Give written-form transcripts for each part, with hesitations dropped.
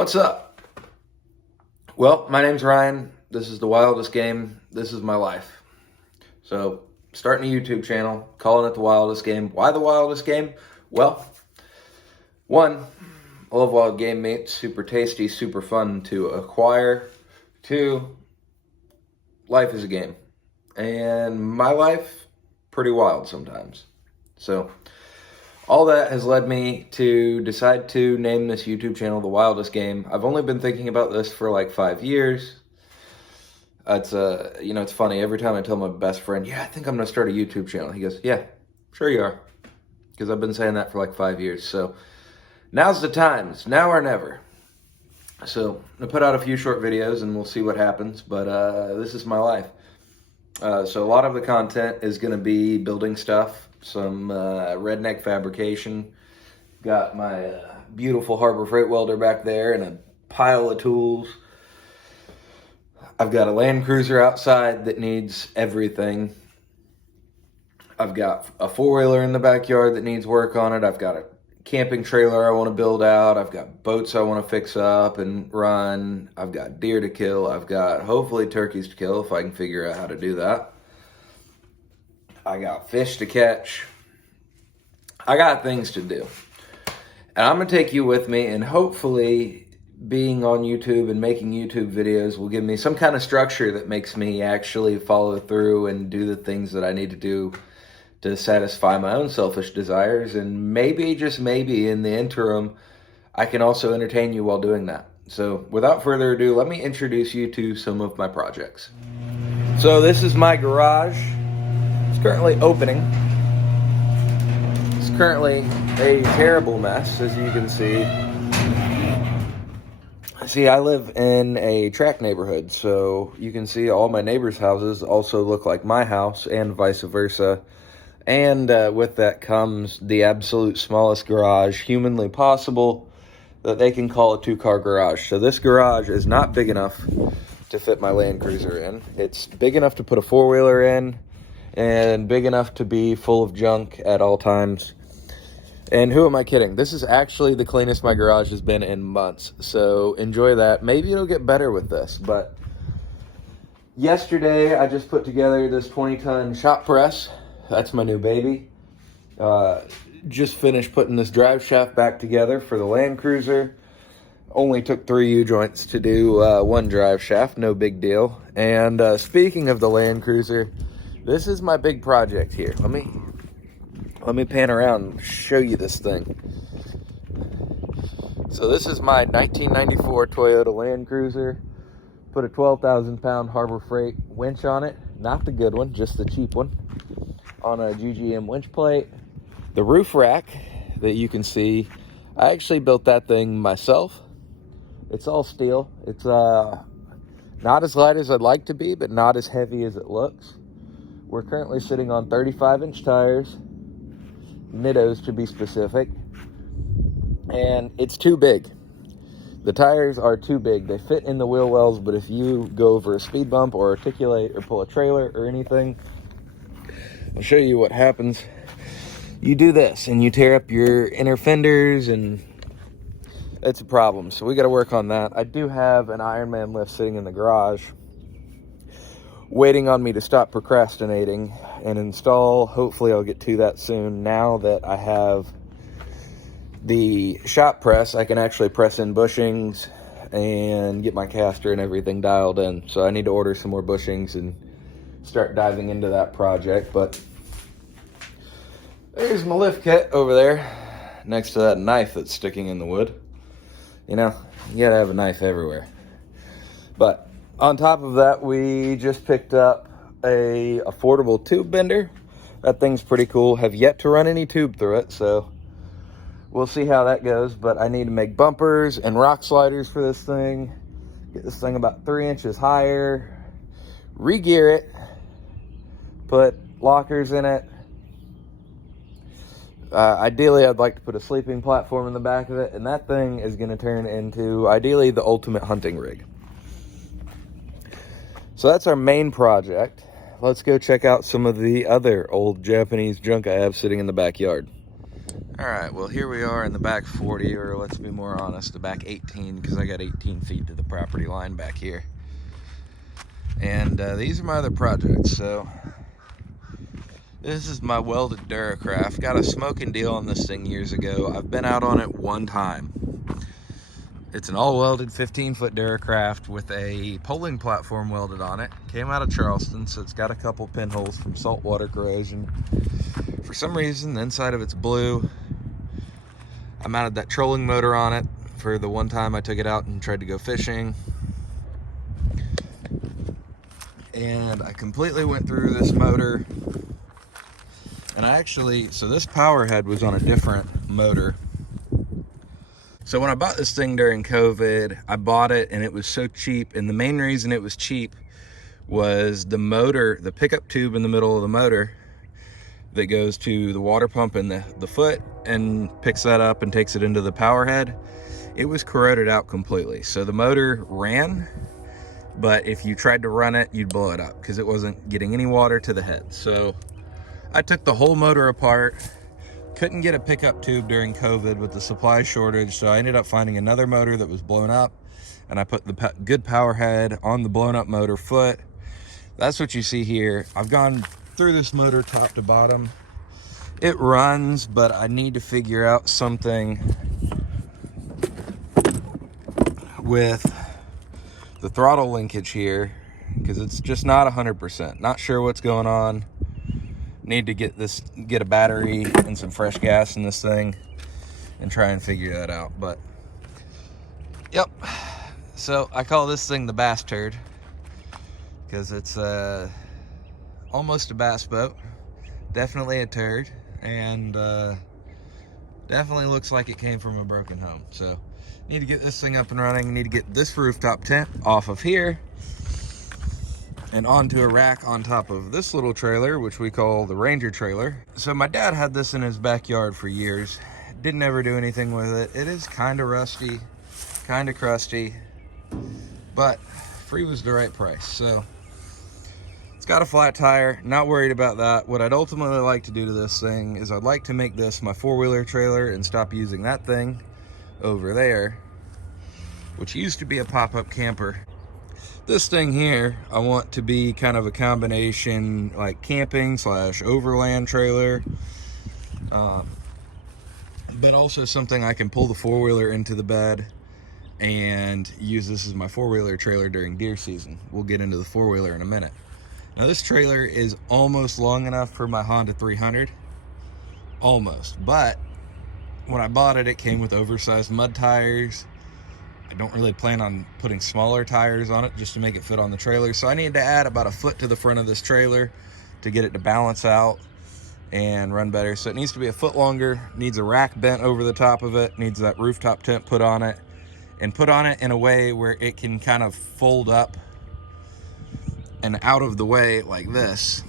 What's up? Well, my name's Ryan. This is the Wildest Game. This is my life. So, starting a YouTube channel, calling it the Wildest Game. Why the Wildest Game? Well, one, I love wild game meat. Super tasty, super fun to acquire. Two, life is a game. And my life, pretty wild sometimes. So, all that has led me to decide to name this YouTube channel The Wildest Game. I've only been thinking about this for like 5 years. It's funny. Every time I tell my best friend, yeah, I think I'm going to start a YouTube channel. He goes, yeah, sure you are. Because I've been saying that for like 5 years. So now's the time. It's now or never. So I'm going to put out a few short videos and we'll see what happens. But this is my life. So a lot of the content is going to be building stuff. Some redneck fabrication. Got my beautiful Harbor Freight welder back there and a pile of tools. I've got a Land Cruiser outside that needs everything. I've got a four-wheeler in the backyard that needs work on it. I've got a camping trailer I want to build out. I've got boats I want to fix up and run. I've got deer to kill. I've got hopefully turkeys to kill if I can figure out how to do that. I got fish to catch. I got things to do. And I'm going to take you with me, and hopefully being on YouTube and making YouTube videos will give me some kind of structure that makes me actually follow through and do the things that I need to do to satisfy my own selfish desires. And maybe, just maybe, in the interim, I can also entertain you while doing that. So without further ado, let me introduce you to some of my projects. So this is my garage. Currently opening. It's currently a terrible mess, as you can see. See, I live in a tract neighborhood, so you can see all my neighbors' houses also look like my house, and vice versa. And with that comes the absolute smallest garage humanly possible that they can call a two-car garage. So this garage is not big enough to fit my Land Cruiser in. It's big enough to put a four-wheeler in, and big enough to be full of junk at all times. And who am I kidding? This is actually the cleanest my garage has been in months. So enjoy that. Maybe it'll get better with this. But yesterday I just put together this 20-ton shop press. That's my new baby. Just finished putting this drive shaft back together for the Land Cruiser. Only took 3 U-joints to do one drive shaft. No big deal. And speaking of the Land Cruiser, this is my big project here. Let me pan around and show you this thing. So this is my 1994 Toyota Land Cruiser. Put a 12,000-pound Harbor Freight winch on it. Not the good one, just the cheap one. On a GGM winch plate. The roof rack that you can see, I actually built that thing myself. It's all steel. It's not as light as I'd like to be, but not as heavy as it looks. We're currently sitting on 35-inch tires, Nittos to be specific, and it's too big. The tires are too big. They fit in the wheel wells, but if you go over a speed bump or articulate or pull a trailer or anything, I'll show you what happens. You do this, and you tear up your inner fenders, and it's a problem. So we got to work on that. I do have an Ironman lift sitting in the garage, waiting on me to stop procrastinating and install. Hopefully I'll get to that soon. Now that I have the shop press, I can actually press in bushings and get my caster and everything dialed in. So I need to order some more bushings and start diving into that project. But there's my lift kit over there next to that knife that's sticking in the wood. You know, you gotta have a knife everywhere. But on top of that, we just picked up a affordable tube bender. That thing's pretty cool. Have yet to run any tube through it, so we'll see how that goes. But I need to make bumpers and rock sliders for this thing. Get this thing about 3 inches higher. Re-gear it. Put lockers in it. Ideally, I'd like to put a sleeping platform in the back of it. And that thing is going to turn into, ideally, the ultimate hunting rig. So that's our main project. Let's go check out some of the other old Japanese junk I have sitting in the backyard. All right, well, here we are in the back 40, or let's be more honest, the back 18, because I got 18 feet to the property line back here. And these are my other projects. So this is my welded Duracraft. Got a smoking deal on this thing years ago. I've been out on it one time. It's an all welded 15-foot Duracraft with a polling platform welded on it. Came out of Charleston, so it's got a couple pinholes from saltwater corrosion. For some reason, the inside of it's blue. I mounted that trolling motor on it for the one time I took it out and tried to go fishing. And I completely went through this motor. And I actually, so this power head was on a different motor. So when I bought this thing during COVID, I bought it and it was so cheap. And the main reason it was cheap was the motor, the pickup tube in the middle of the motor that goes to the water pump in the foot and picks that up and takes it into the power head. It was corroded out completely. So the motor ran, but if you tried to run it, you'd blow it up because it wasn't getting any water to the head. So I took the whole motor apart. Couldn't get a pickup tube during COVID with the supply shortage, so I ended up finding another motor that was blown up, and I put the good power head on the blown up motor foot. That's what you see here. I've gone through this motor top to bottom. It runs, but I need to figure out something with the throttle linkage here because it's just not 100%. Not sure what's going on. Need to get a battery and some fresh gas in this thing and try and figure that out. But yep, so I call this thing the bass turd because it's almost a bass boat, definitely a turd, and definitely looks like it came from a broken home. So need to get this thing up and running. Need to get this rooftop tent off of here and onto a rack on top of this little trailer, which we call the Ranger trailer. So my dad had this in his backyard for years. Didn't ever do anything with it. It is kind of rusty, kind of crusty, but free was the right price. So it's got a flat tire, not worried about that. What I'd ultimately like to do to this thing is I'd like to make this my four-wheeler trailer and stop using that thing over there, which used to be a pop-up camper. This thing here, I want to be kind of a combination like camping / overland trailer, but also something I can pull the four-wheeler into the bed and use this as my four-wheeler trailer during deer season. We'll get into the four-wheeler in a minute. Now this trailer is almost long enough for my Honda 300, almost, but when I bought it, it came with oversized mud tires. I don't really plan on putting smaller tires on it just to make it fit on the trailer. So I need to add about a foot to the front of this trailer to get it to balance out and run better. So it needs to be a foot longer, needs a rack bent over the top of it, needs that rooftop tent put on it, and put on it in a way where it can kind of fold up and out of the way like this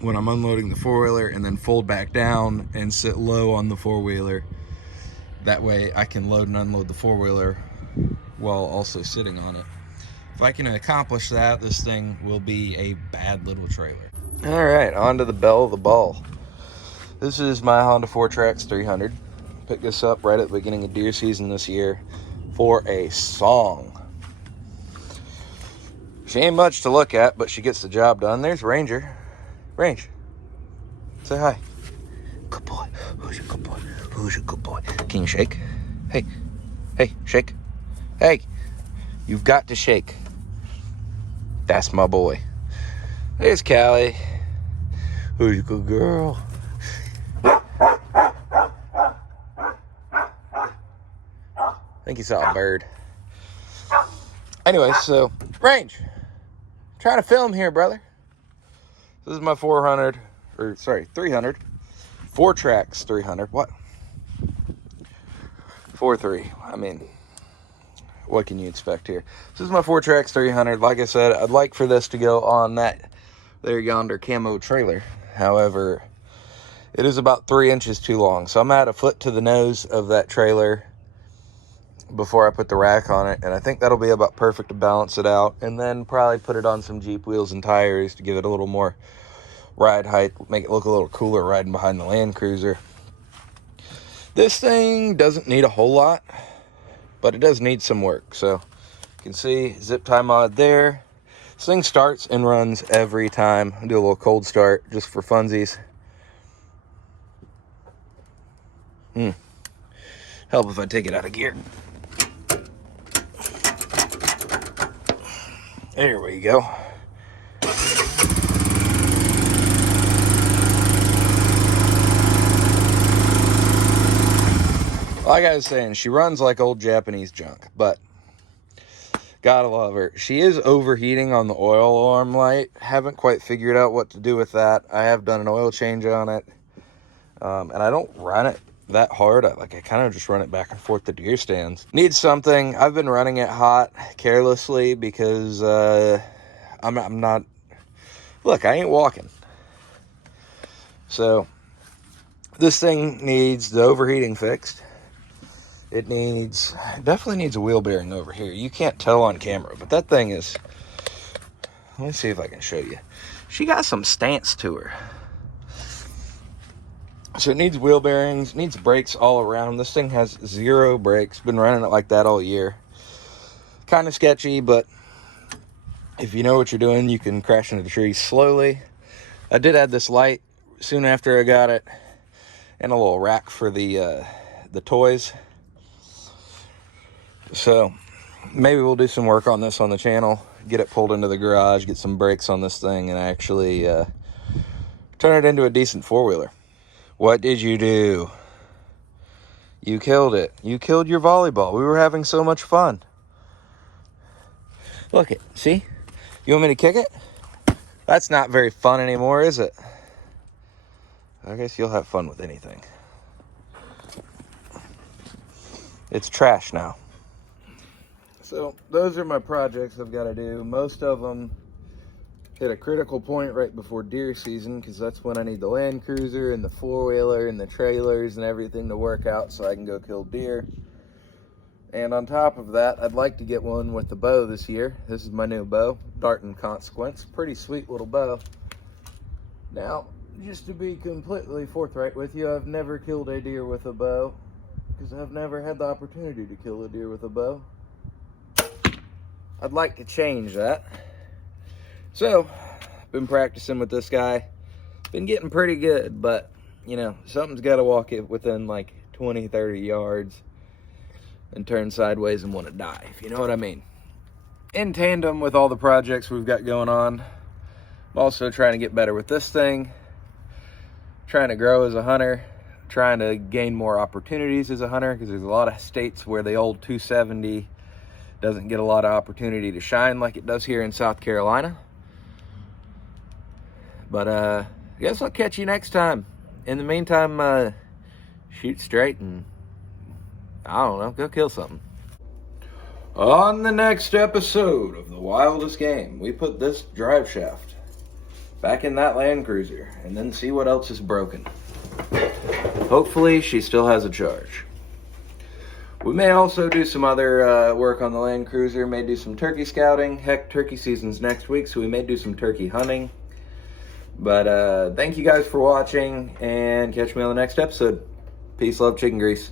when I'm unloading the four-wheeler, and then fold back down and sit low on the four-wheeler. That way I can load and unload the four-wheeler while also sitting on it. If I can accomplish that, this thing will be a bad little trailer. All right, on to the belle of the ball. This is my Honda 4Trax 300. Picked this up right at the beginning of deer season this year for a song. She ain't much to look at, but she gets the job done. There's Ranger. Range, say hi. Good boy. Who's your good boy? Who's your good boy? Can you shake? Hey, hey, shake. Hey, you've got to shake. That's my boy. There's Callie. Who's your good girl? I think he saw a bird. Anyway, so Range, trying to film here, brother. This is my 300. 4Trax 300. What? 4.3. I mean, what can you expect here? This is my 4Trax 300. Like I said, I'd like for this to go on that there yonder camo trailer. However, it is about 3 inches too long. So I'm at a foot to the nose of that trailer before I put the rack on it. And I think that'll be about perfect to balance it out. And then probably put it on some Jeep wheels and tires to give it a little more ride height, make it look a little cooler riding behind the Land Cruiser. This thing doesn't need a whole lot, but it does need some work. So you can see zip tie mod there. This thing starts and runs every time. I'll do a little cold start just for funsies. Help if I take it out of gear. There we go. Like I was saying, she runs like old Japanese junk, but gotta love her. She is overheating on the oil alarm light. Haven't quite figured out what to do with that. I have done an oil change on it, and I don't run it that hard. I kind of just run it back and forth to deer stands. Needs something. I've been running it hot carelessly because I'm not. Look, I ain't walking. So this thing needs the overheating fixed. It definitely needs a wheel bearing over here. You can't tell on camera, but that thing is, let me see if I can show you. She got some stance to her. So it needs wheel bearings, needs brakes all around. This thing has 0 brakes. Been running it like that all year. Kind of sketchy, but if you know what you're doing, you can crash into the trees slowly. I did add this light soon after I got it, and a little rack for the toys. So maybe we'll do some work on this on the channel, get it pulled into the garage, get some brakes on this thing, and actually turn it into a decent four-wheeler. What did you do? You killed it. You killed your volleyball. We were having so much fun. Look it. See? You want me to kick it? That's not very fun anymore, is it? I guess you'll have fun with anything. It's trash now. So those are my projects I've got to do. Most of them hit a critical point right before deer season, because that's when I need the Land Cruiser and the four-wheeler and the trailers and everything to work out so I can go kill deer. And on top of that, I'd like to get one with the bow this year. This is my new bow, Dart and Consequence. Pretty sweet little bow. Now, just to be completely forthright with you, I've never killed a deer with a bow, because I've never had the opportunity to kill a deer with a bow. I'd like to change that. So, been practicing with this guy. Been getting pretty good, but, you know, something's got to walk it within like 20, 30 yards and turn sideways and want to die, if you know what I mean. In tandem with all the projects we've got going on, I'm also trying to get better with this thing, trying to grow as a hunter, trying to gain more opportunities as a hunter, because there's a lot of states where the old 270 doesn't get a lot of opportunity to shine like it does here in South Carolina. But I guess I'll catch you next time. In the meantime, shoot straight and, I don't know, go kill something. On the next episode of the Wildest Game, we put this drive shaft back in that Land Cruiser and then see what else is broken. Hopefully she still has a charge. We may also do some other work on the Land Cruiser, may do some turkey scouting. Heck, turkey season's next week, so we may do some turkey hunting. But thank you guys for watching, and catch me on the next episode. Peace, love, chicken grease.